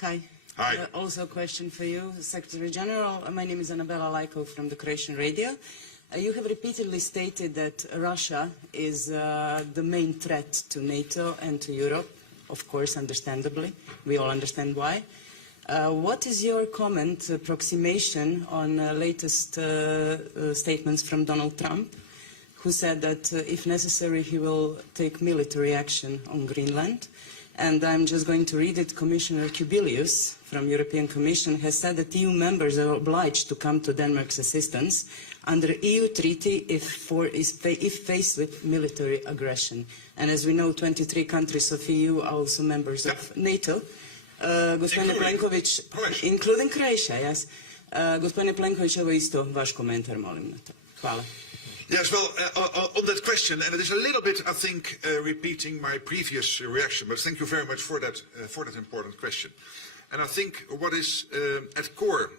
Hi. Hi. Also a question for you, Secretary General. My name is Anabela Lajko from the Croatian Radio. You have repeatedly stated that Russia is the main threat to NATO and to Europe, of course, understandably. We all understand why. What is your comment, approximation on latest statements from Donald Trump, who said that if necessary he will take military action on Greenland? And I'm just going to read it. Commissioner Kubilius from European Commission has said that EU members are obliged to come to Denmark's assistance under EU treaty if faced with military aggression. And as we know, 23 countries of EU are also members of NATO. Gospodine Plenković, including Croatia, yes. Gospodine Plenković, evo isto vaš komentar, molim na to. Hvala. Yes, well, on that question, and it is a little bit, I think, repeating my previous reaction, but thank you very much for that important question. And I think what is at core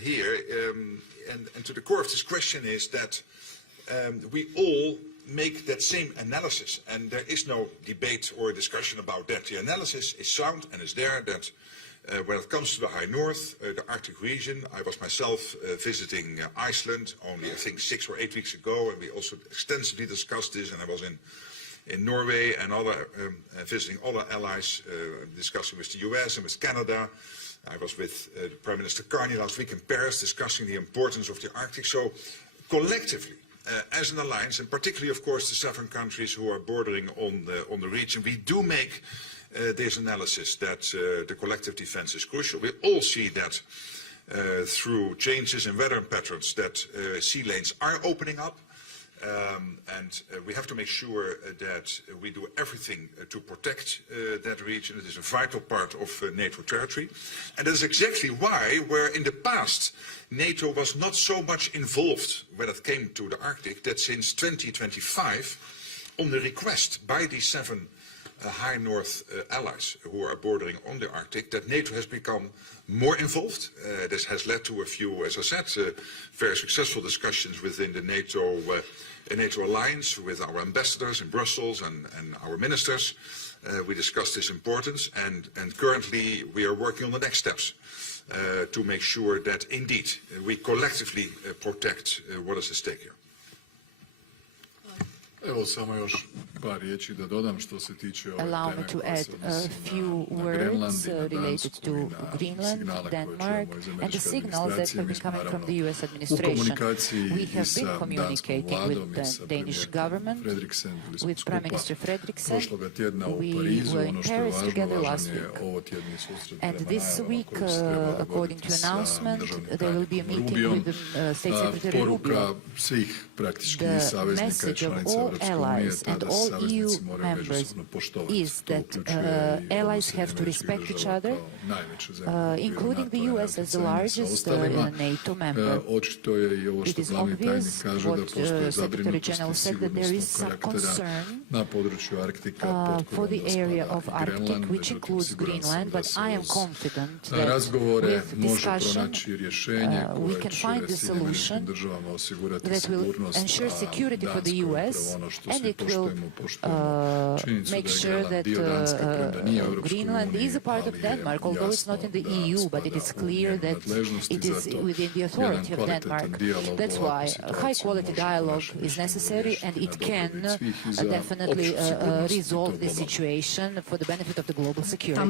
here, and to the core of this question is that we all make that same analysis, and there is no debate or discussion about that. The analysis is sound and is there that when it comes to the High North, the Arctic region, I was myself visiting Iceland only, I think, 6 or 8 weeks ago, and we also extensively discussed this, and I was in Norway and visiting other allies, discussing with the US and with Canada. I was with Prime Minister Carney last week in Paris, discussing the importance of the Arctic. So, collectively, as an alliance, and particularly, of course, the 7 countries who are bordering on the region, we do make this analysis that the collective defense is crucial. We all see that through changes in weather patterns that sea lanes are opening up, and we have to make sure that we do everything to protect that region. It is a vital part of NATO territory, and that is exactly why, where in the past NATO was not so much involved when it came to the Arctic, that since 2025, on the request by these 7 High North allies who are bordering on the Arctic, that NATO has become more involved. This has led to a few, as I said, very successful discussions within the NATO alliance with our ambassadors in Brussels and our ministers. We discussed this importance, and currently we are working on the next steps to make sure that indeed we collectively protect what is at stake here. Evo samo još par riječi da dodam što se tiče ove Allow me teme to koja add se a odnosi few na words Grenland i na related Dansku to i na Greenland, signale koje Denmark, čujemo iz and the američke signals that administracije. have Mi been smo coming from naravno the US u administration. komunikaciji We i have sa been danskom communicating vladom with i sa the Danish premijerkom government, Fredriksen. Bili smo with Prime skupa Minister Fredriksen. prošloga tjedna u We Parizu. were in Ono što je Paris važno, together važan last je week. ovotjedni susret And prema this najavama week, koji se treba according to dogoditi sa announcement, državnim there will be a tajnikom meeting Rubijom. with the State Secretary Poruka Rubio. svih praktički The saveznika i message of članica all Europske unije allies ta and da all saveznici EU moraju members međusobno poštovati. is To that uključuje i allies odnose have to američkih respect each država other, kao najveće zemlje u okviru including the NATO-a, US as the neutocjenje sa largest ostalima. NATO member. Očito je i ovo It što is glavni tajnik obvious kaže da what postoji Secretary zabrinutost General i said that there is sigurnosnog some karaktera concern na području Arktika, for the potpuno area spada of i Arctic, Grenland, which međutim includes siguran sam Greenland, da but se I am uz confident that razgovore with može discussion pronaći rješenje we koje can će find the Sjedinjenim Američkim solution Državama osigurati that will sigurnost, ensure a security for the Danskoj upravo US, ono što and svi it will poštujemo, činjenicu da make je sure Grenland that dio Danske, premda nije u Europskoj Greenland uniji, is a part of ali je Denmark, although it's jasno not in the da EU, but it is spada u clear njenu that nadležnosti, it is zato within the jedan authority of kvalitetan Denmark. dijalog That's u ovakvoj why situaciji high quality može po dialogue našem is mišljenju necessary, and riješiti it na can dobrobit svih i za definitely opću sigurnost i to resolve the globalno. situation for the benefit of the global security.